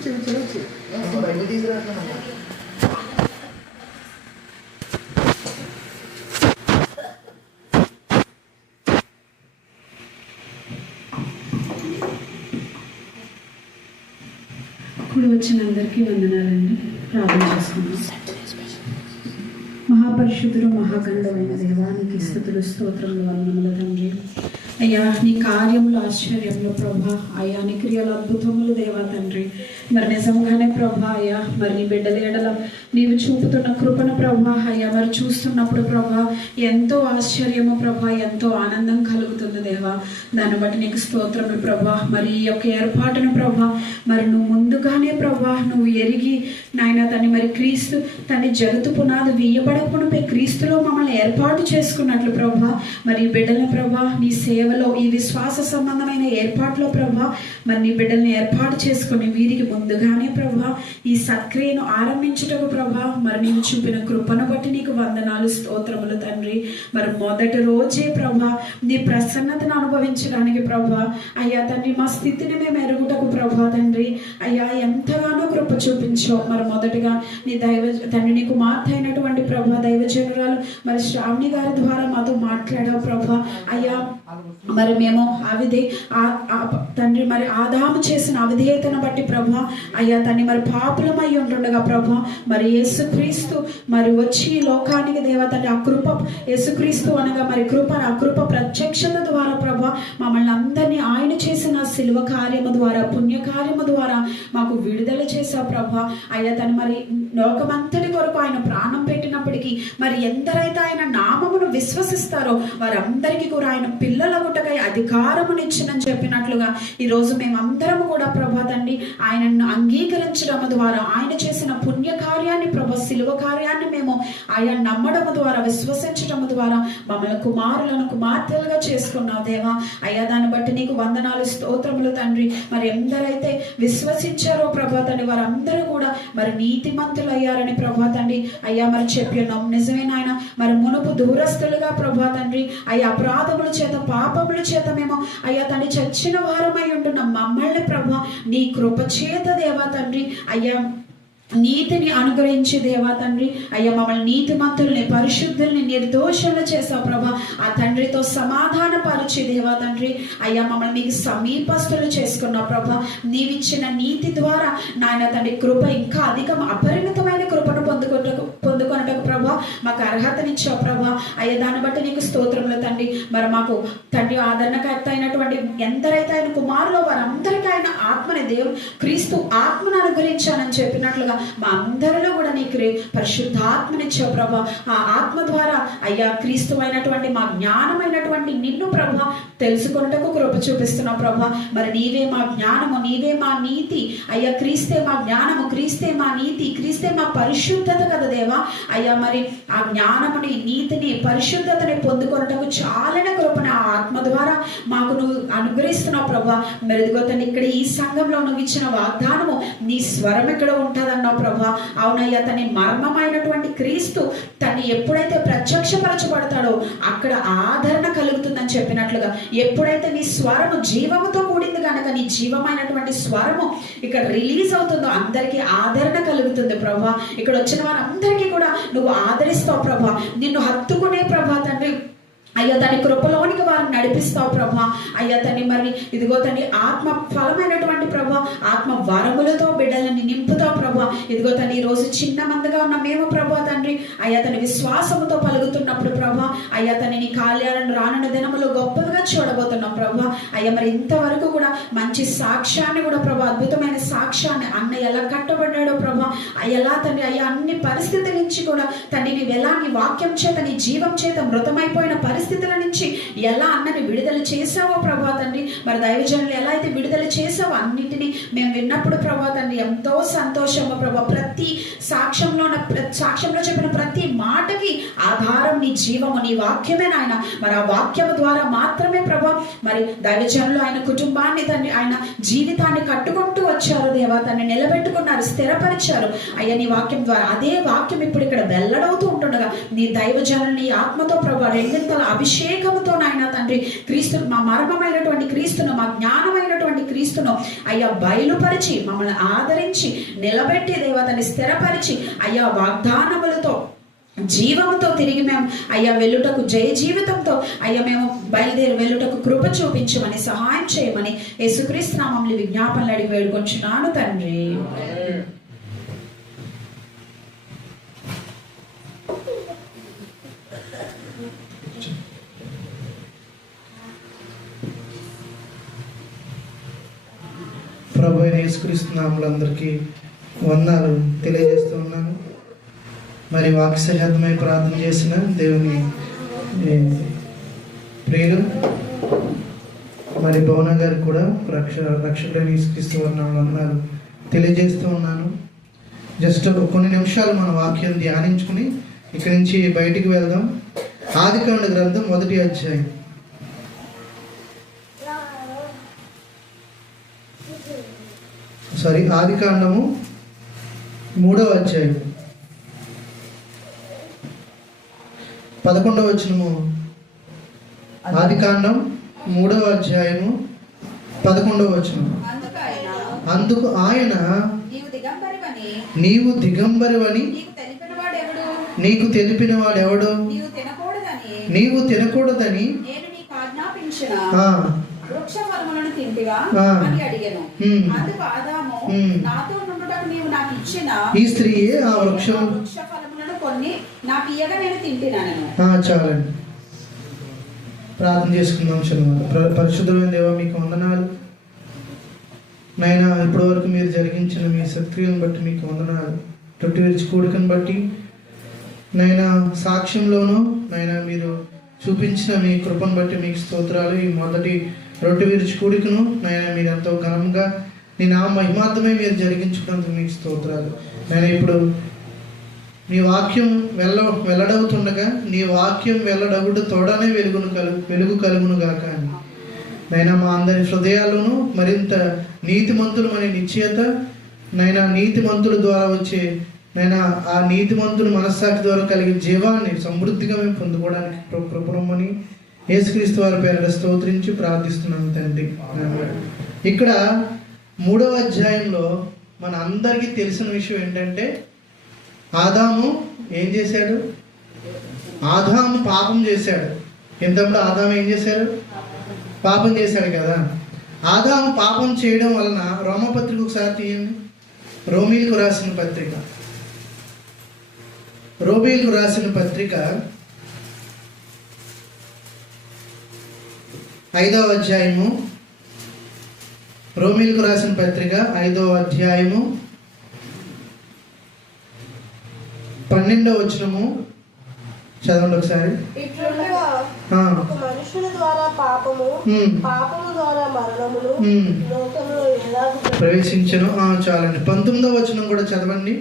ఇప్పుడు వచ్చిన అందరికీ వందనాలండి. ప్రార్థన చేసుకున్నాం మహాపరిశుద్ధుడు మహాగండమైన దేవానికి స్థుతులు స్తోత్రములు వందనముల తండ్రి. అయ్యా నీ కార్యములు ఆశ్చర్యములు ప్రభా. అయ్యా నీ క్రియలు అద్భుతములు దేవా తండ్రి. మరి నిజంగానే ప్రభా అయ్యా. మరి నీ బిడ్డల ఎడల నీవు చూపుతున్న కృపణ ప్రభా అయ్యా. మరి చూస్తున్నప్పుడు ప్రభా ఎంతో ఆశ్చర్యము ప్రభా ఎంతో ఆనందం కలుగుతుంది దేవా. దాన్ని బట్టి నీకు స్తోత్రము ప్రభా. మరి ఈ యొక్క ఏర్పాటును ప్రభా మరి నువ్వు ముందుగానే ప్రభా నువ్వు ఎరిగి నాయన తన్ని మరి క్రీస్తు తన్ని జగతు పునాది వీయబడకునిపై క్రీస్తులో మమ్మల్ని ఏర్పాటు చేసుకున్నట్లు ప్రభా. మరి బిడ్డల ప్రభా నీ సేవలో ఈ విశ్వాస సంబంధమైన ఏర్పాట్లో ప్రభా మరి నీ బిడ్డల్ని ఏర్పాటు చేసుకుని వీరికి ముందుగానే ప్రభా ఈ సత్క్రియను ఆరంభించుటకు ప్రభా మరి నీవు చూపిన కృపను బట్టి నీకు వందనాలు స్తోత్రములు తండ్రి. మరి మొదటి రోజే ప్రభా నీ ప్రసన్నతను అనుభవించడానికి ప్రభా అయ్యా తండ్రి మా స్థితిని మేము ఎరుగుటకు ప్రభా తండ్రి. అయ్యా ఎంతగానో కృప చూపించో. మరి మొదటగా నీ దైవ తండ్రి నీకు మాత అయినటువంటి ప్రభా దైవజనురాలు మరి శ్రావణి గారి ద్వారా మాతో మాట్లాడావు ప్రభా. అయ్యా మరి మేము అవిధే తండ్రి మరి ఆదాము చేసిన అవిధేయతను బట్టి ప్రభా అయ్యా తన్ని మరి పాపులమై ఉంటుండగా ప్రభా. మరి యేసుక్రీస్తు మరి వచ్చి లోకానికి దేవ తండ్రి ఆ కృప యేసుక్రీస్తు అనగా మరి కృప ఆ కృప ప్రత్యక్షత ద్వారా ప్రభా. మమ్మల్ని అందరినీ ఆయన చేసిన శిలువ కార్యము ద్వారా పుణ్య కార్యము ద్వారా మాకు విడుదల చేశా ప్రభా. అయ్యా తను మరి లోకమంతటి కొరకు ఆయన ప్రాణం పెట్టినప్పటికీ మరి ఎందరైతే ఆయన నామమును విశ్వసిస్తారో వారందరికీ కూడా ఆయన పిల్లల గుట్టకై అధికారమునిచ్చినని చెప్పినట్లుగా ఈరోజు మేమందరము కూడా ప్రభా తండ్రి ఆయనను అంగీకరించడం ద్వారా ఆయన చేసిన పుణ్య కార్యాన్ని ప్రభా శిలువ కార్యాన్ని మేము ఆయన నమ్మడం ద్వారా విశ్వసించడం ద్వారా మమ్మల్ని కుమారులను కుమార్తెలుగా చేసుకున్నావు దేవా. అయ్యా దాన్ని బట్టి నీకు వందనాలు స్తోత్రములు తండ్రి. మరి ఎందరైతే విశ్వసించారో ప్రభా తండ్రి వారందరూ కూడా మరి నీతిమంతులు అయ్యారని ప్రభా తండ్రి. అయ్యా మరి చెప్పి ఉన్నాం నిజమే నాయన మరి మునుపు దూరస్తులుగా ప్రభా తండ్రి. అయ్యా అపరాధముల చేత పాపముల చేత మేము అయ్యా తండ్రి చచ్చిన వారమై ఉంటున్న మమ్మల్ని ప్రభా నీ కృప చేత దేవా తండ్రి. అయ్యా నీతిని అనుగ్రహించి దేవా తండ్రి. అయ్యా మమ్మల్ని నీతిమంతుల్ని పరిశుద్ధుల్ని నిర్దోషులు చేసావు ప్రభా. ఆ తండ్రితో సమాధాన పరిచి దేవా తండ్రి. అయ్యా మమ్మల్ని మీకు సమీపస్తులు చేసుకున్నావు ప్రభా. నీవిచ్చిన నీతి ద్వారా నాయన తండ్రి కృప ఇంకా అధికం అపరిమితమైన కృపను పొందుకుంటకు పొందుకొనటకు ప్రభా మాకు అర్హతనిచ్చావు ప్రభా. అయ్యా దాన్ని బట్టి నీకు స్తోత్రములు తండ్రి. మరి మాకు తండ్రి ఆదరణకర్త అయినటువంటి ఎందరైతే ఆయన కుమారులో వారందరికీ ఆయన ఆత్మని దేవుడు క్రీస్తు ఆత్మను అనుగ్రహించానని చెప్పినట్లుగా మా అందరిలో కూడా నీ క్రీ పరిశుద్ధాత్మనిచ్చావు ప్రభా. ఆ ఆత్మ ద్వారా అయ్యా క్రీస్తు అయినటువంటి మా జ్ఞానమైనటువంటి నిన్ను ప్రభా తెలుసుకొనుటకు కృప చూపిస్తున్నావు ప్రభా. మరి నీవే మా జ్ఞానము నీవే మా నీతి. అయ్యా క్రీస్తే మా జ్ఞానము క్రీస్తే మా నీతి క్రీస్తే మా పరిశుద్ధత కదా దేవా. అయ్యా మరి ఆ జ్ఞానముని నీతిని పరిశుద్ధతని పొందుకొనుటకు చాలిన కృపను ఆ ఆత్మ ద్వారా మాకు నువ్వు అనుగ్రహిస్తున్నావు ప్రభా. మరి ఇక్కడ ఈ సంఘంలో నువ్వు ఇచ్చిన వాగ్దానము నీ స్వరం ఇక్కడ చేస్తున్నావు ప్రభా. అవునయ్యా తన మర్మమైనటువంటి క్రీస్తు తను ఎప్పుడైతే ప్రత్యక్షపరచబడతాడో అక్కడ ఆదరణ కలుగుతుందని చెప్పినట్లుగా. ఎప్పుడైతే నీ స్వరము జీవముతో కూడింది కనుక నీ జీవమైనటువంటి స్వరము ఇక్కడ రిలీజ్ అవుతుందో అందరికీ ఆదరణ కలుగుతుంది ప్రభా. ఇక్కడ వచ్చిన వారందరికీ కూడా నువ్వు ఆదరిస్తావు ప్రభా. నిన్ను హత్తుకునే ప్రభా తండ్రి. అయ్యా దాని కృపలోనికి వారిని నడిపిస్తావు ప్రభా. అయ్యా తని మరి ఇదిగో తని ఆత్మ ఫలమైనటువంటి ప్రభా ఆత్మ వరములతో బిడ్డలని నింపుతావు ప్రభు. ఇదిగో తను ఈ రోజు చిన్న మందగా ఉన్న మేము ప్రభు తండ్రి అయ్యా తన విశ్వాసముతో పలుకుతున్నప్పుడు ప్రభా అయ్యా తన నీ కార్యాలను రానున్న దినములో గొప్పగా చూడబోతున్నాం ప్రభా. అయ్యా మరి ఇంతవరకు కూడా మంచి సాక్ష్యాన్ని కూడా ప్రభా అద్భుతమైన సాక్ష్యాన్ని అన్న ఎలా కట్టబడ్డాడో ప్రభా ఎలా తండ్రి అయ్యా అన్ని పరిస్థితుల నుంచి కూడా తండ్రి నీవు ఎలా నీ వాక్యం చేత నీ జీవం చేత మృతమైపోయిన పరిస్థితుల నుంచి ఎలా అన్నని విడుదల చేసావో ప్రభా తండ్రి. మరి దైవజనులు ఎలా అయితే విడుదల చేసావో అన్నింటినీ మేము విన్నప్పుడు ప్రభా తండ్రి ఎంతో సంతోషం సంతోషము ప్రభా. ప్రతి సాక్ష్యంలో సాక్ష్యంలో చెప్పిన ప్రతి మాటకి ఆధారం నీ జీవము నీ వాక్యమే నాయన. మరి ఆ వాక్యము ద్వారా మాత్రమే ప్రభా మరి దైవజనులు ఆయన కుటుంబాన్ని తండ్రి ఆయన జీవితాన్ని కట్టుకుంటూ వచ్చారు దేవా. తన్ని నిలబెట్టుకున్నారు స్థిరపరిచారు. అయ్యా నీ వాక్యం ద్వారా. అదే వాక్యం ఇప్పుడు ఇక్కడ వెల్లడవుతూ నీ దైవజనుని ఆత్మతో ప్రభా రెండింతల అభిషేకముతో నాయన తండ్రి క్రీస్తు మా మర్మమైనటువంటి క్రీస్తును మా జ్ఞానమైనటువంటి క్రీస్తును అయ్యా బయలుపరిచి మమ్మల్ని ఆదరించి నిలబెట్టి దేవతని స్థిరపరిచి అయ్యా వాగ్దానములతో జీవముతో తిరిగి మేము అయ్యా వెళ్ళుటకు జయ జీవితంతో అయ్యా మేము బయలుదేరి వెళ్ళుటకు కృప చూపించమని సహాయం చేయమని యేసుక్రీస్తు నామంలో విజ్ఞాపనలు అడిగి వేడుకొంచున్నాను తండ్రి. ప్రభు అయిన యేసుక్రీస్తు వందాలు తెలియజేస్తూ ఉన్నాను. మరి వాక్సహేతమై ప్రార్థన చేసిన దేవుని ప్రియులు మరి భవన గారికి కూడా రక్ష రక్షకులు యేసుక్రీస్తు ఉన్నాము అన్నారు తెలియజేస్తూ ఉన్నాను. జస్ట్ కొన్ని నిమిషాలు మన వాక్యం ధ్యానించుకుని ఇక్కడి నుంచి బయటికి వెళ్దాం. ఆదికాండ గ్రంథం మొదటి అధ్యాయం. సారీ ఆది కాండము మూడవ అధ్యాయం పదకొండవ వచనము. ఆది కాండం మూడవ అధ్యాయము పదకొండవ వచనం. అందుకు ఆయన నీవు దిగంబరివని నీకు తెలిపిన వాడెవడో నీవు తినకూడదని నేను తింటివా. అని అడిగాను. అందుకు ఆదాము. నాతో నుండుటకు నీవు నాకు ఇచ్చిన ఈ స్త్రీయే ఆ వృక్షం. వృక్ష ఫలములను కొన్ని నాకు ఇయ్యగా నేను చాలండి. ప్రార్థన చేసుకుందాం ప్ర- పరిశుద్ధమైన దేవ మీకు వందనాలు. నాయన ఇప్పటి వరకు మీరు జరిగించిన మీ సక్రియలను బట్టి మీకు వందనాలు. తొట్టి విరిచి కూడికను బట్టి. నైనా సాక్ష్యంలోనూ నైనా మీరు చూపించిన మీ కృపను బట్టి మీకు స్తోత్రాలు. ఈ మొదటి రొట్టె విరిచి కూడికను. నైనా మీరు ఎంతో ఘనంగా నీ నా మహిమార్థమే మీరు జరిగించుకున్నందుకు మీకు స్తోత్రాలు. నేను ఇప్పుడు నీ వాక్యం వెళ్ళ వెల్లడవుతుండగా నీ వాక్యం వెళ్ళడవుడు తోడనే వెలుగును కలు వెలుగు కలుగును గాక అని. నైనా మా అందరి హృదయాలను మరింత నీతిమంతులు అనే నిశ్చయత నైనా నీతిమంతుల ద్వారా వచ్చే నైనా ఆ నీతిమంతుల మనస్సాక్షి ద్వారా కలిగే జీవాన్ని సమృద్ధిగా మేము పొందుకోవడానికి కృ- కృపణమని యేసుక్రీస్తు వారి పేరిట స్తోత్రించి ప్రార్థిస్తున్నాం తండ్రి. ఇక్కడ మూడవ అధ్యాయంలో మన అందరికీ తెలిసిన విషయం ఏంటంటే ఆదాము ఏం చేశాడు? ఆదాము పాపం చేశాడు. ఎంతప్పుడు ఆదాము ఏం చేశాడు? పాపం చేశాడు కదా. ఆదాము పాపం చేయడం వలన రోమపత్రిక ఒకసారి తీయండి. రోమీలకు రాసిన పత్రిక. రోమీలకు రాసిన పత్రిక ఐదవ అధ్యాయము. రోమిలకు రాసిన పత్రిక ఐదవ అధ్యాయము. పన్నెండవ వచనము. చదవండి ఒకసారి. ఇట్లుండగా ఆ, ఒక మనుషుని ద్వారా పాపము ఉమ్, పాపము ద్వారా మరణమును ఉమ్. లోకంలో ఎలాగ ప్రవేశించను. ఆ, చాలండి. పంతొమ్మిదవ వచనం కూడా చదవండి.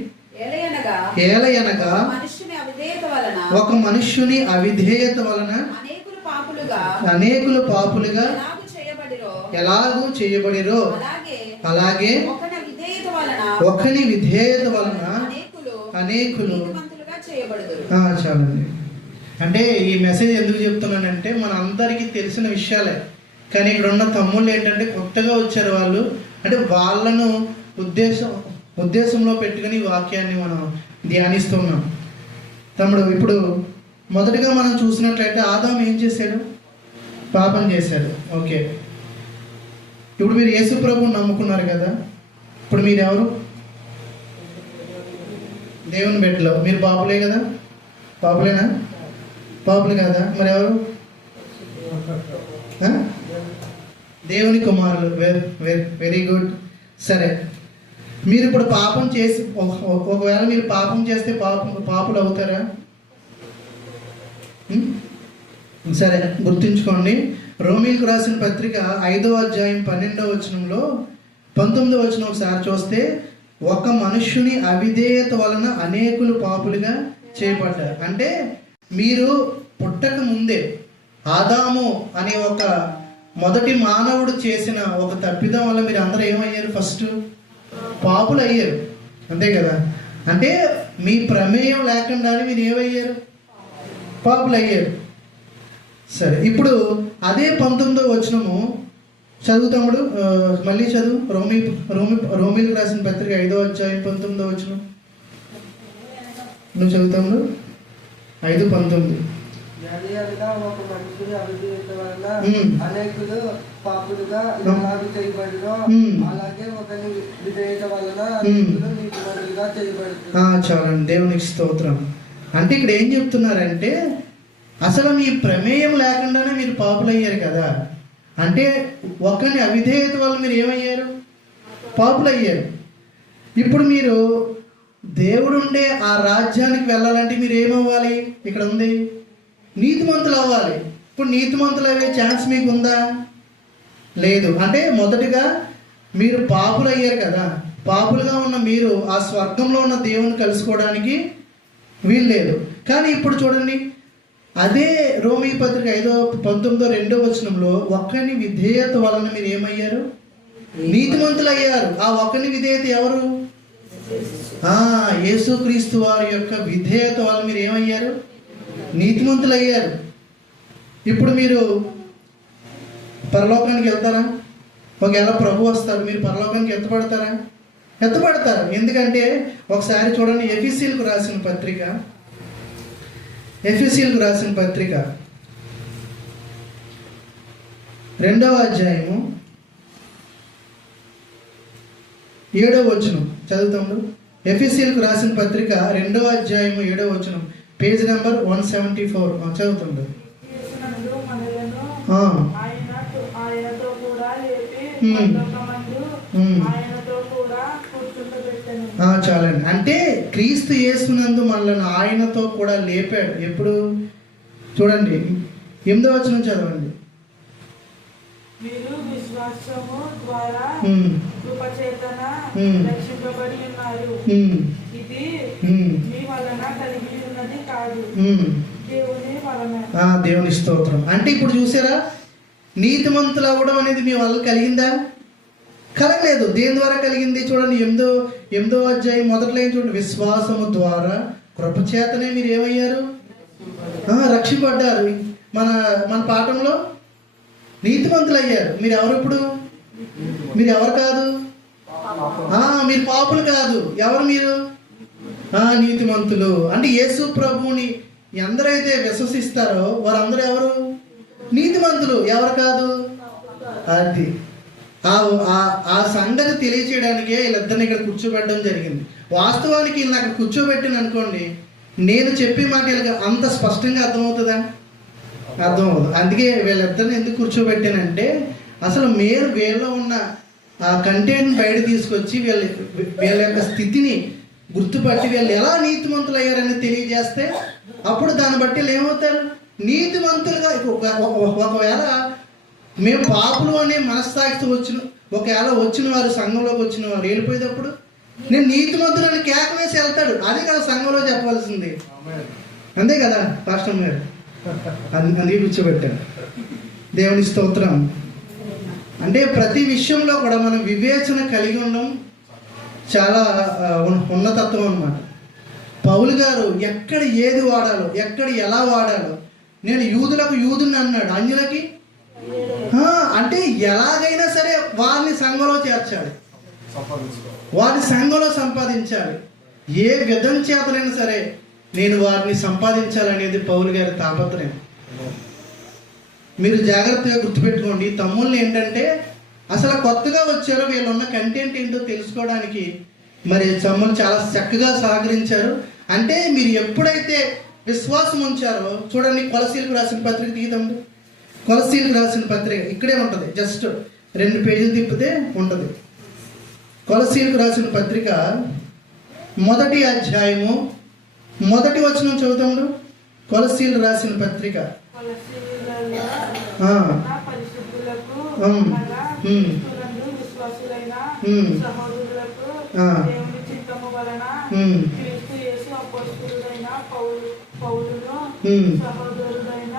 ఏలయనగా ఒక మనుష్యుని అవిధేయత వలన అనేకులు పాపులుగా ఎలాగు చేయబడిరో? అలాగే ఒకని విధేయత వలన అనేకులు చాలండి. అంటే ఈ మెసేజ్ ఎందుకు చెప్తున్నానంటే మన అందరికీ తెలిసిన విషయాలే. కానీ ఇక్కడ ఉన్న తమ్ముళ్ళు ఏంటంటే కొత్తగా వచ్చారు వాళ్ళు. అంటే వాళ్ళను ఉద్దేశం ఉద్దేశంలో పెట్టుకుని వాక్యాన్ని మనం ధ్యానిస్తున్నాం. తమ్ముడు ఇప్పుడు మొదటగా మనం చూసినట్లయితే ఆదాం ఏం చేశాడు? పాపం చేశాడు ఓకే. ఇప్పుడు మీరు యేసు ప్రభుని నమ్ముకున్నారు కదా? ఇప్పుడు మీరు ఎవరు దేవుని బిడ్డలో. మీరు పాపులే కదా? పాపులేనా? పాపులు కదా? మరి ఎవరు దేవుని కుమారులు. Very very very good. సరే. మీరు ఇప్పుడు పాపం చేసి ఒకవేళ మీరు పాపం చేస్తే పాపం పాపులు అవుతారా? సరే గుర్తుంచుకోండి. రోమిల్కు రాసిన పత్రిక ఐదో అధ్యాయం పన్నెండవ వచనంలో పంతొమ్మిదో వచనం ఒకసారి చూస్తే ఒక మనుష్యుని అవిధేయత వలన అనేకులు పాపులుగా చేయబడ్డారు. అంటే మీరు పుట్టక ముందే ఆదాము అనే ఒక మొదటి మానవుడు చేసిన ఒక తప్పిదం వల్ల మీరు అందరూ ఏమయ్యారు? ఫస్ట్ పాపులు అయ్యారు. అంతే కదా? అంటే మీ ప్రమేయం లేకుండానే మీరు ఏమయ్యారు? పాపులు అయ్యారు. సరే ఇప్పుడు అదే పంతొమ్మిదో వచనము చదువు తమ్ముడు మళ్ళీ చదువు. రోమి రోమి రోమిలకు రాసిన పత్రిక ఐదో అధ్యాయం పంతొమ్మిదో వచ్చిన నువ్వు చదువుతాము ఐదు పంతొమ్మిది. అనేకులు పాపులుగా. ఎలాగ చేయబడినో. అలాగే ఒకరి విధేయత వలన చాలండి. దేవునికి స్తోత్రం. అంటే ఇక్కడ ఏం చెప్తున్నారంటే అసలు మీ ప్రమేయం లేకుండానే మీరు పాపులయ్యారు కదా. అంటే ఒకరిని అవిధేయత వల్ల మీరు ఏమయ్యారు? పాపులయ్యారు. ఇప్పుడు మీరు దేవుడుండే ఆ రాజ్యానికి వెళ్ళాలంటే మీరు ఏమవ్వాలి? ఇక్కడ ఉంది. నీతిమంతులు అవ్వాలి. ఇప్పుడు నీతిమంతులు అయ్యే ఛాన్స్ మీకు ఉందా లేదు. అంటే మొదటిగా మీరు పాపులు అయ్యారు కదా. పాపులుగా ఉన్న మీరు ఆ స్వర్గంలో ఉన్న దేవుని కలుసుకోవడానికి వీలు లేదు కానీ ఇప్పుడు చూడండి అదే రోమీ పత్రిక ఐదో పంతొమ్మిదో రెండో వచనంలో ఒక్కని విధేయత వలన మీరు ఏమయ్యారు? నీతిమంతులు అయ్యారు ఆ ఒక్కని విధేయత ఎవరు? ఆ యేసుక్రీస్తు వారి యొక్క విధేయత వల్ల మీరు ఏమయ్యారు? నీతిమంతులు అయ్యారు ఇప్పుడు మీరు పరలోకానికి వెళ్తారా? ఒకవేళ ప్రభు వస్తారు మీరు పరలోకానికి ఎత్తపడతారా ఎత్తపడతారు ఎందుకంటే ఒకసారి చూడండి ఎఫీసీలకు రాసిన పత్రిక ఎఫీసీలకు రాసిన పత్రిక రెండవ అధ్యాయము ఏడవ వచనం. చదువుతాము ఎఫీసీలకు రాసిన పత్రిక రెండవ అధ్యాయము ఏడవ వచనం. Page number one seventy four. ఆ, ఆయన ఆయనతో కూడా లేపి Hmm. పరలోకమందు Hmm. ఆయనతో కూడా కూర్చుండబెట్టెను ఆ, చాలండి. అంటే క్రీస్తు యేసునందు మనల్ని ఆయనతో కూడా లేపాడు. ఎప్పుడు? చూడండి. ఎనిమిదో వచనం చదవండి. మీరు విశ్వాసము ద్వారా ఉమ్, కృపచేతన. రక్షింపబడి ఉన్నారు. ఉమ్, ఇది ఉమ్, మీ వలన కలిగి ఉన్నది కాదు. ఉమ్. దేవుని వలన. ఆ, దేవుని స్తోత్రం. అంటే ఇప్పుడు చూసారా? నీతిమంతులు అవ్వడం అనేది మీ వల్ల కలిగిందా? కలగలేదు. దేని ద్వారా కలిగింది చూడండి. ఎనిమిదో ఎనిమిదో అధ్యాయం మొదట్లో ఏం చూడండి. విశ్వాసము ద్వారా కృపచేతనే మీరు ఏమయ్యారు? ఆ, రక్షింపడ్డారు మన మన పాఠంలో నీతిమంతులు అయ్యారు మీరు ఎవరు ఇప్పుడు మీరు ఎవరు కాదు మీరు పాపులు కాదు. ఎవరు మీరు? ఆ, నీతిమంతులు. అంటే యేసు ప్రభువుని ఎందరైతే విశ్వసిస్తారో వారందరూ ఎవరు? నీతిమంతులు. ఎవరు కాదు? అది. ఆ ఆ- సంగతి తెలియచేయడానికే వీళ్ళిద్దరిని ఇక్కడ కూర్చోబెట్టడం జరిగింది. వాస్తవానికి వీళ్ళని అక్కడ కూర్చోబెట్టిన అనుకోండి నేను చెప్పే మాట వీళ్ళకి అంత స్పష్టంగా అర్థమవుతుందా? అర్థమవుతుంది. అందుకే వీళ్ళిద్దరిని ఎందుకు కూర్చోబెట్టానంటే అసలు మీరు వీళ్ళలో ఉన్న ఆ కంటెంట్ బయట తీసుకొచ్చి వీళ్ళ వీళ్ళ యొక్క స్థితిని గుర్తుపట్టి వీళ్ళు ఎలా నీతిమంతులు అయ్యారని తెలియజేస్తే అప్పుడు దాన్ని బట్టి వీళ్ళు ఏమవుతారు? నీతిమంతులుగా ఒకవేళ మేము పాపులు అనే మనస్థాయితో వచ్చిన ఒకవేళ వచ్చిన వారు సంఘంలోకి వచ్చిన వారు వెళ్ళిపోయేటప్పుడు నేను నీతిమంతులని కేక వేసి వెళ్తాడు. అదే కదా సంఘంలో చెప్పాల్సింది అంతే కదా పాస్టర్ గారు? అది అది కూర్చోబెట్టాను దేవుని స్తోత్రం. అంటే ప్రతి విషయంలో కూడా మనం వివేచన కలిగి ఉండడం చాలా ఉన్నతత్వం అన్నమాట. పౌలు గారు ఎక్కడ ఏది వాడాలో ఎక్కడ ఎలా వాడాలో నేను యూదులకు యూదుని అన్నాడు. అన్యులకి అంటే ఎలాగైనా సరే వారిని సంఘంలో చేర్చాలి. వారిని సంఘంలో సంపాదించాలి. ఏ విధం చేతనైనా సరే నేను వారిని సంపాదించాలనేది పౌలు గారి తాపత్రయం. మీరు జాగ్రత్తగా గుర్తుపెట్టుకోండి తమ్ముళ్ళు ఏంటంటే అసలు కొత్తగా వచ్చారో వీళ్ళు ఉన్న కంటెంట్ ఏంటో తెలుసుకోవడానికి మరి తమ్ముళ్ళు చాలా చక్కగా సహకరించారు. అంటే మీరు ఎప్పుడైతే విశ్వాసం ఉంచారో చూడండి కొలసీలకు రాసిన పత్రిక తీయదండి కొలసీలకు రాసిన పత్రిక ఇక్కడే ఉంటుంది. జస్ట్ రెండు పేజీలు తిప్పితే ఉంటుంది. కొలసీలకు రాసిన పత్రిక మొదటి అధ్యాయము మొదటి వచనం చదువుతాము కొలసీలు రాసిన పత్రిక. సహోదరుడైన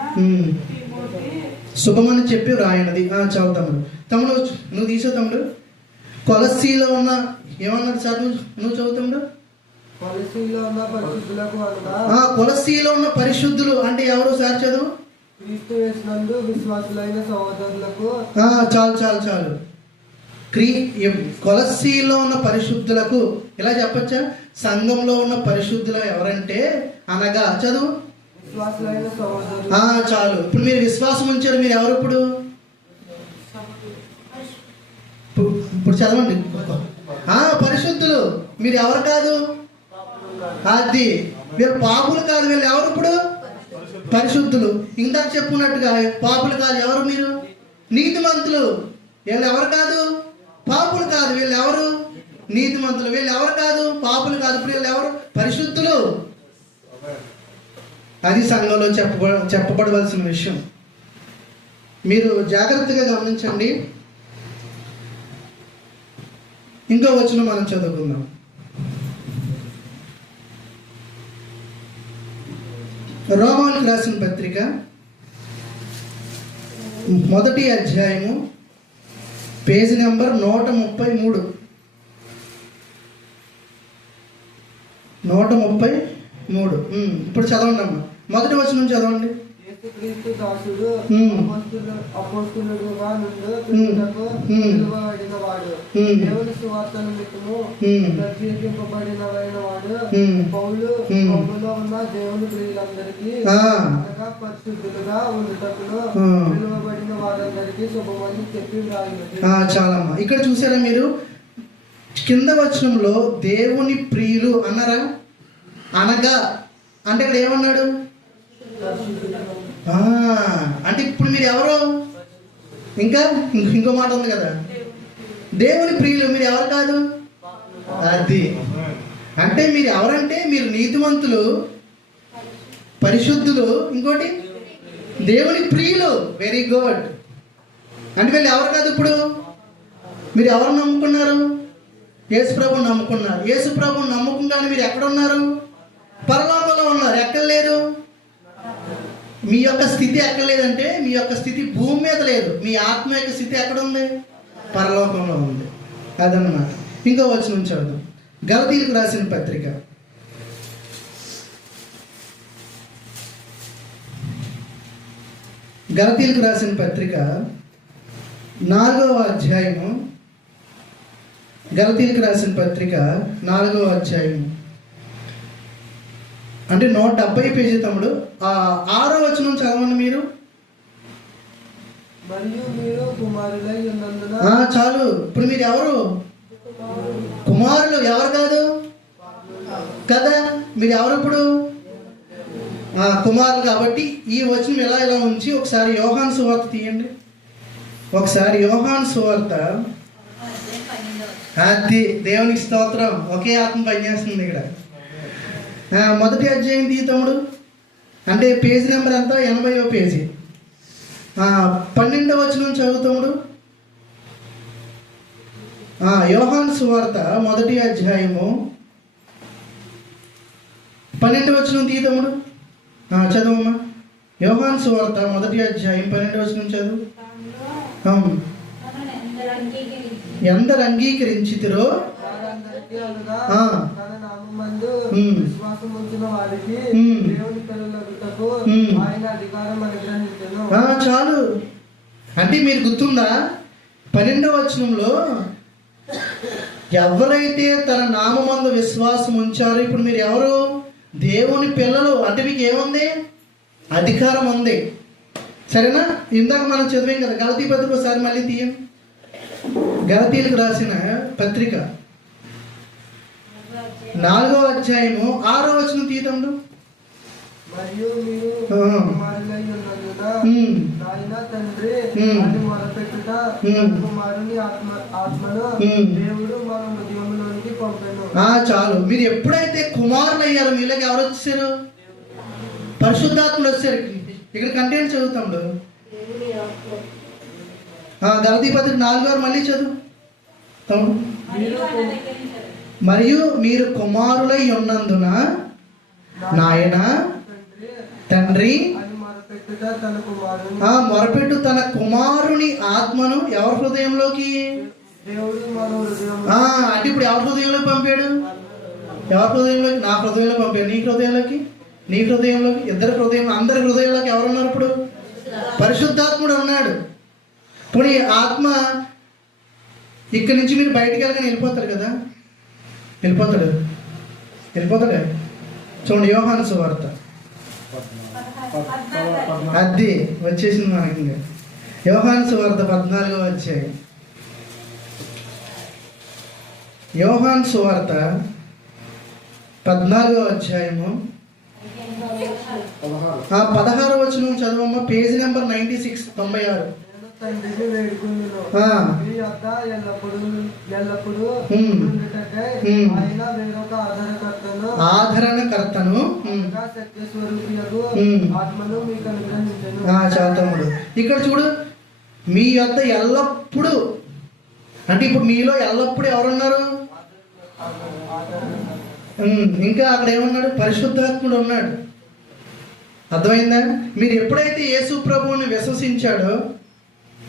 శుభమని చెప్పి రాయనది. ఆ చాలు తమ్ముడు. తమ్ముడు నువ్వు తీసే తమ్ముడు. కొలసీలో ఉన్న ఏమన్నాడు సార్ నువ్వు నువ్వు చదువు తమ్ముడు? పరిశీలిలో ఉన్న పరిశుద్ధులకు అనగా ఆ కొలసీలో ఉన్న పరిశుద్ధులు అంటే ఎవరు సార్ చదువు? విశ్వాసులైన సహోదరులకు. చాలు చాలు చాలు. క్రీ కొలసీలో ఉన్న పరిశుద్ధులకు ఇలా చెప్పచ్చా? సంఘంలో ఉన్న పరిశుద్ధులు ఎవరంటే అనగా చదువు? చాలు. ఇప్పుడు మీరు విశ్వాసం ఉంచారు మీరు ఎవరు ఇప్పుడు? ఇప్పుడు- చదవండి. పరిశుద్ధులు. మీరు ఎవరు కాదు? అది. వీళ్ళు పాపులు కాదు వీళ్ళు ఎవరు ఇప్పుడు? పరిశుద్ధులు. ఇందాక చెప్పుకున్నట్టుగా పాపులు కాదు ఎవరు మీరు? నీతిమంతులు. వీళ్ళు ఎవరు కాదు? పాపులు కాదు వీళ్ళు ఎవరు? నీతిమంతులు. వీళ్ళు ఎవరు కాదు? పాపులు కాదు ఇప్పుడు వీళ్ళు ఎవరు? పరిశుద్ధులు. అది సంఘంలో చెప్ప చెప్పబడవలసిన విషయం. మీరు జాగ్రత్తగా గమనించండి. ఇంకో వచ్చిన మనం చదువుకుందాం. రోమానికి రాసిన పత్రిక మొదటి అధ్యాయము పేజీ నెంబర్ నూట ముప్పై మూడు. నూట ముప్పై మూడు ఇప్పుడు చదవండి అమ్మా మొదటి చదవండి దాసుడు అపోస్తులుడుగా నుండి పిలుపునకు హ్మ్. పిలువబడిన వాడు హ్మ్. దేవుని సువార్త నిమిత్తము హ్మ్. ప్రత్యేకింపబడిన వాడు హ్మ్. పౌలు హ్మ్. పౌలులో ఉన్న దేవుని ప్రియులందరికీ. అనగా పరిశుద్ధులుగా. పిలువబడిన వారందరికీ శుభమని చెప్పి చాలమ్మా ఇక్కడ చూసారా మీరు కింద వచనంలో దేవుని ప్రియులు అన్నారా అనగా అంటే ఇక్కడ ఏమన్నాడు? అంటే ఇప్పుడు మీరు ఎవరు? ఇంకా ఇంకో- ఇంకో మాట ఉంది కదా. దేవుని ప్రియులు మీరు ఎవరు కాదు? అది. అంటే మీరు ఎవరంటే మీరు నీతిమంతులు పరిశుద్ధులు ఇంకోటి దేవుని ప్రియులు. వెరీ గుడ్ అంటే వీళ్ళు ఎవరు కాదు ఇప్పుడు? మీరు ఎవరు నమ్ముకున్నారు? యేసు ప్రభుని నమ్ముకున్నారు. యేసు ప్రభుని నమ్ముకుంటానే మీరు ఎక్కడ ఉన్నారు? పరలోకంలో ఉన్నారు. ఎక్కడ లేరు? మీ యొక్క స్థితి ఎక్కడ లేదంటే మీ యొక్క స్థితి భూమి మీద లేదు. మీ ఆత్మ యొక్క స్థితి ఎక్కడ ఉంది? పరలోకంలో ఉంది. అదన్నమాట. ఇంకో వచ్చి చదువు గలతీలకు రాసిన పత్రిక. గలతీలకు రాసిన పత్రిక నాలుగవ అధ్యాయము. గలతీలకు రాసిన పత్రిక నాలుగవ అధ్యాయము. అంటే నూట డెబ్బై పేజీ తమ్ముడు. ఆ ఆరో వచనం చదవండి మీరు. చాలు. ఇప్పుడు మీరు ఎవరు? కుమారులు ఎవరు కాదు? కదా. మీరు ఎవరు ఇప్పుడు? ఆ, కుమారులు కాబట్టి ఈ వచనం ఎలా ఇలా ఉంచి ఒకసారి యోహాన్ సువార్త తీయండి. ఒకసారి యోహాన్ సువార్త. అది దేవునికి స్తోత్రం. ఒకే ఆత్మ పనిచేస్తుంది ఇక్కడ. మొదటి అధ్యాయం తీ తమ్ముడు? అంటే పేజీ నెంబర్ ఎంత ఎనభైవ పేజీ. పన్నెండవ వచనం చదువు తమ్ముడు. ఆ, యోహాన్ సువార్త మొదటి అధ్యాయము. పన్నెండు వచనం ఆ, చదవమ్మా. యోహాన్ సువార్త మొదటి అధ్యాయం పన్నెండు వచనం చదువు. అవును. ఎందరు అంగీకరించితిరో చాలు. అంటే మీరు గుర్తుందా? పన్నెండవ వచనంలో ఎవరైతే తన నామందు విశ్వాసం ఉంచారో ఇప్పుడు మీరు ఎవరు? దేవుని పిల్లలు. అంటే మీకు ఏముంది? అధికారం ఉంది సరేనా? ఇందాక మనం చదివాం కదా గలతీ పత్రిక ఒకసారి మళ్ళీ తీయం. గలతీలకు రాసిన పత్రిక. నాలుగవ అధ్యాయము ఆరో వచనం తీయటండు మరియు మీరు. నాయన తండ్రి హ్మ్. అని మొరపెట్టుట హ్మ్. కుమారుని ఆత్మ. దేవుడు మన హృదయంలోనికి పంపెను. ఆ చాలు. మీరు ఎప్పుడైతే కుమారులు అయ్యారో మీలోకి ఎవరు వచ్చేసారు పరిశుద్ధాత్ముడు వచ్చారు. ఇక్కడ కంటెంట్ దేవుని ఆత్మ. గలతీ పత్రిక నాలుగు మళ్ళీ చదువు. తమ్ముడు. మరియు మీరు కుమారులై ఉన్నందున నాయన తండ్రి తన కుమారుని ఆ మొరపెట్టు తన కుమారుని ఆత్మను ఎవరి హృదయంలోకి? అంటే ఇప్పుడు ఎవరి హృదయంలోకి పంపాడు? ఎవరి హృదయంలోకి? నా హృదయంలో పంపాడు. నీ హృదయంలోకి? నీ హృదయంలోకి? ఇద్దరి హృదయం అందరి హృదయంలోకి ఎవరున్నారు ఇప్పుడు? పరిశుద్ధాత్ముడు ఉన్నాడు. ఇప్పుడు ఈ ఆత్మ ఇక్కడి నుంచి మీరు బయటికి వెళ్ళగానే వెళ్ళిపోతారు కదా? వెళ్ళిపోతాడు. వెళ్ళిపోతాడే? చూడండి యోహాను సువార్త. అది వచ్చేసింది మనకి ఇంకా. యోహాను సువార్త పద్నాలుగో వచ్చాయి యోహాన్ సువార్త పద్నాలుగో అధ్యాయము. ఆ పదహారు వచనం చదవమ్మ పేజీ నెంబర్ నైంటీ సిక్స్ తొంభై ఆరు. తండ్రిని వేడుకుందును. మీ యొద్ద ఎల్లప్పుడూ ఎల్లప్పుడూ. ఆయన వేరొక ఆధారకర్తను సత్య. ఆత్మను మీకు అనుగ్రహించను. చాలా తమ్ముడు. ఇక్కడ చూడు మీ యొద్ద ఎల్లప్పుడూ అంటే ఇప్పుడు మీలో ఎల్లప్పుడూ ఎవరున్నారు? ఇంకా అక్కడ ఏమన్నాడు? పరిశుద్ధాత్ముడు ఉన్నాడు. అర్థమైందా? మీరు ఎప్పుడైతే యేసు ప్రభువుని విశ్వసించాడో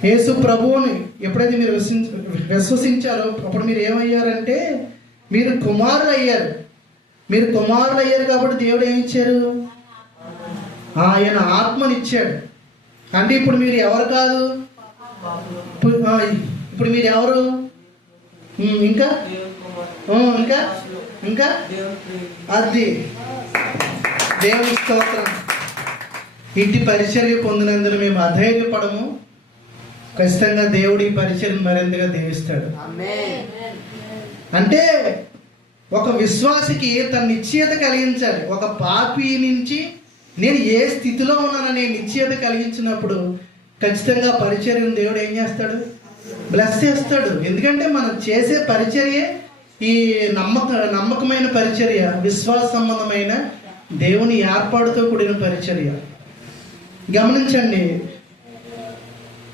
యేసు ప్రభువుని ఎప్పుడైతే మీరు విశ్వసించారో అప్పుడు మీరు ఏమయ్యారంటే మీరు కుమారులు అయ్యారు మీరు కుమారులు అయ్యారు కాబట్టి దేవుడు ఏమి ఇచ్చారు? ఆయన ఆత్మనిచ్చాడు. అంటే ఇప్పుడు మీరు ఎవరు కాదు? ఇప్పుడు ఇప్పుడు మీరు ఎవరు? ఇంకా? ఇంకా? ఇంకా? అది. దేవుని స్తోత్రం. ఇంటి పరిచర్య పొందినందున మేము అధైర్యపడము. ఖచ్చితంగా దేవుడి పరిచర్యను మరింతగా దీవిస్తాడు. అంటే ఒక విశ్వాసికి తన నిశ్చయత కలిగించాలి. ఒక పాపి నుంచి నేను ఏ స్థితిలో ఉన్నాననే నిశ్చయత కలిగించినప్పుడు ఖచ్చితంగా పరిచర్యను దేవుడు ఏం చేస్తాడు? బ్లెస్ చేస్తాడు. ఎందుకంటే మనం చేసే పరిచర్యే ఈ నమ్మక నమ్మకమైన పరిచర్య విశ్వాస సంబంధమైన దేవుని ఏర్పాటుతో కూడిన పరిచర్య. గమనించండి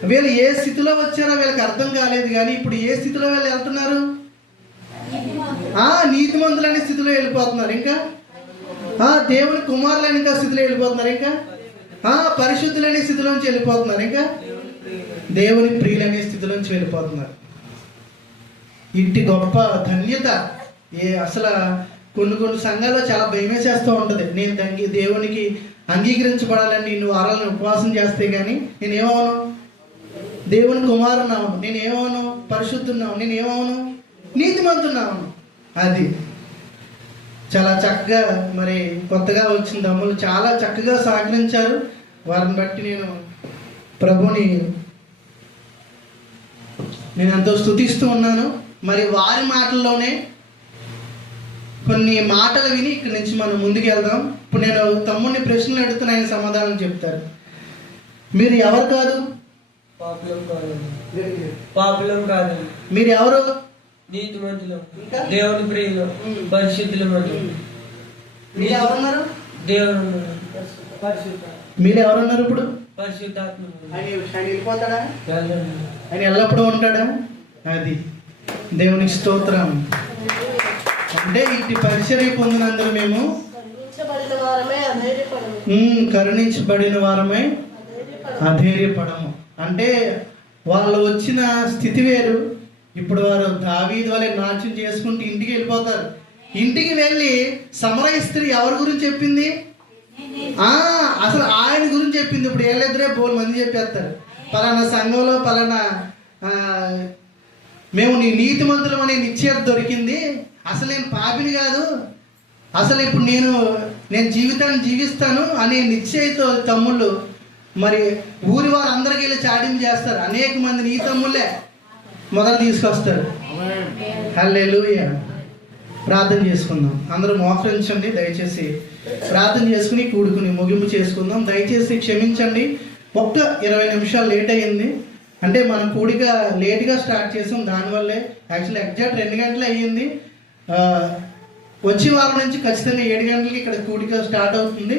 వీళ్ళు ఏ స్థితిలో వచ్చారో వీళ్ళకి అర్థం కాలేదు కానీ ఇప్పుడు ఏ స్థితిలో వీళ్ళు వెళ్తున్నారు? నీతి నీతిమంతులు అనే స్థితిలో వెళ్ళిపోతున్నారు ఇంకా? దేవుని కుమారులు అనే స్థితిలో వెళ్ళిపోతున్నారు ఇంకా? పరిశుద్ధులనే స్థితిలో స్థితిలోంచి వెళ్ళిపోతున్నారు ఇంకా? దేవుని ప్రియులనే స్థితిలోంచి వెళ్ళిపోతున్నారు. ఇంటి గొప్ప ధన్యత ఏ అసలు కొన్ని కొన్ని సంఘాల్లో చాలా భయమేసేస్తూ ఉంటుంది. నేను తంగి దేవునికి అంగీకరించబడాలని నువ్వు వారాలను ఉపవాసం చేస్తే కానీ నేనేమో దేవుని కుమారున్నావు నేను ఏమవను పరిశుద్ధున్నావు నేను ఏమవను నీతిమంతున్నావు అది చాలా చక్కగా మరి కొత్తగా వచ్చిన దమ్ములు చాలా చక్కగా సహకరించారు వారిని బట్టి నేను ప్రభుని నేను ఎంతో స్థుతిస్తూ ఉన్నాను. మరి వారి మాటల్లోనే కొన్ని మాటలు విని ఇక్కడి నుంచి మనం ముందుకు వెళ్దాం. ఇప్పుడు నేను తమ్ముడిని ప్రశ్నలు అడుగుతున్నాయని సమాధానం చెప్తారు. మీరు ఎవరు కాదు? పాపులం కాదు మీరు ఎవరు నీతి మంతులం. ఇంకా? దేవుని ప్రియులు. పరిశుద్ధులం మీరు ఎవరున్నారు దేవుని పరిశుద్ధ. మీరు ఎవరున్నారు ఇప్పుడు? పరిశుద్ధాత్మ ఆయన వెళ్ళిపోతాడా. ఆయన ఎల్లప్పుడూ ఉంటాడా? అది. దేవునికి స్తోత్రం. అంటే ఇట్టి పరిచర్య పొందినందుకు మేము కరుణించబడిన వారమే అధైర్యపడము. అంటే వాళ్ళు వచ్చిన స్థితి వేరు. ఇప్పుడు వారు దావీదు వలె నాట్యం చేసుకుంటూ ఇంటికి వెళ్ళిపోతారు. ఇంటికి వెళ్ళి సమరయ స్త్రీ ఎవరి గురించి చెప్పింది? అసలు ఆయన గురించి చెప్పింది. ఇప్పుడు వెళ్ళిద్దరే బోల్ మంది చెప్పేస్తారు. పలానా సంఘంలో పలానా మేము నీ నీతిమంతులం అనే నిశ్చయత దొరికింది. అసలు నేను పాపిని కాదు. అసలు ఇప్పుడు నేను నేను జీవితాన్ని జీవిస్తాను అనే నిశ్చయతో తమ్ముళ్ళు మరి ఊరి వారందరికీ వెళ్ళి చాటింగ్ చేస్తారు. అనేక మంది నీ తమ్ముళ్ళే మొదలు తీసుకొస్తారు. హల్లెలూయా. ప్రార్థన చేసుకుందాం. అందరూ మోకరించండి దయచేసి ప్రార్థన చేసుకుని కూడుకుని ముగింపు చేసుకుందాం. దయచేసి క్షమించండి. ఒక్క ఇరవై నిమిషాలు లేట్ అయ్యింది. అంటే మనం కూడిక లేట్గా స్టార్ట్ చేసాం. దానివల్లే యాక్చువల్లీ ఎగ్జాక్ట్ రెండు గంటలు అయ్యింది. వచ్చే వారం నుంచి ఖచ్చితంగా ఏడు గంటలకి ఇక్కడ కూడిక స్టార్ట్ అవుతుంది.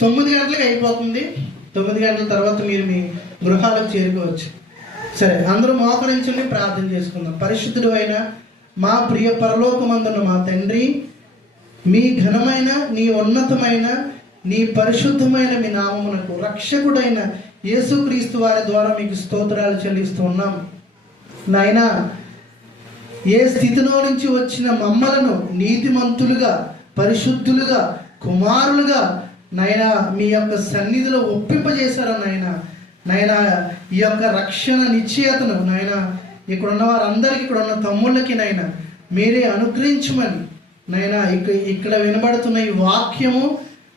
తొమ్మిది గంటలకి అయిపోతుంది. తొమ్మిది గంటల తర్వాత మీరు మీ గృహాలకు చేరుకోవచ్చు. సరే అందరూ మోకరించుని ప్రార్థన చేసుకుందాం. పరిశుద్ధుడు అయిన మా ప్రియ పరలోకమందున్న మా తండ్రి మీ ఘనమైన నీ ఉన్నతమైన నీ పరిశుద్ధమైన మీ నామమునకు రక్షకుడైన యేసుక్రీస్తు వారి ద్వారా మీకు స్తోత్రాలు చెల్లిస్తూ ఉన్నాం. నాయనా ఏ స్థితిలో నుంచి వచ్చిన మమ్మలను నీతిమంతులుగా పరిశుద్ధులుగా కుమారులుగా నాయన మీ యొక్క సన్నిధిలో ఒప్పింపజేశారా నాయన? నాయన ఈ యొక్క రక్షణ నిశ్చయతను నాయన ఇక్కడ ఉన్న వారందరికీ ఇక్కడ ఉన్న తమ్ముళ్ళకి నాయన మీరే అనుగ్రహించమని. నాయన ఇక ఇక్కడ వినబడుతున్న ఈ వాక్యము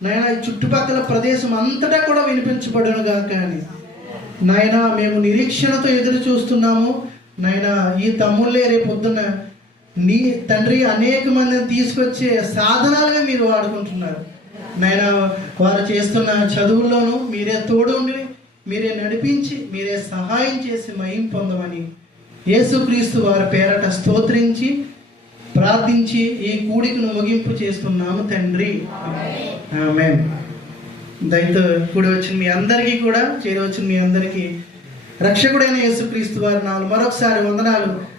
నాయన ఈ చుట్టుపక్కల ప్రదేశం అంతటా కూడా వినిపించబడును గాక అని. నాయన మేము నిరీక్షణతో ఎదురు చూస్తున్నాము. నాయన ఈ తమ్ముళ్ళే రేపు పొద్దున్న నీ తండ్రి అనేక మందిని తీసుకొచ్చే సాధనాలుగా మీరు వాడుకుంటున్నారు. నాయన వారు చేస్తున్న చదువుల్లోనూ మీరే తోడు ఉండి మీరే నడిపించి మీరే సహాయం చేసి మయం పొందమని యేసుక్రీస్తు వారి పేరట స్తోత్రించి ప్రార్థించి ఈ కూడికను ముగింపు చేస్తున్నాము తండ్రి. ఆమేన్. దయతో కూడి వచ్చిన మీ అందరికీ కూడా చేరవచ్చిన మీ అందరికీ రక్షకుడైన యేసుక్రీస్తు వారి నాలుగు మరొకసారి వందనాలు.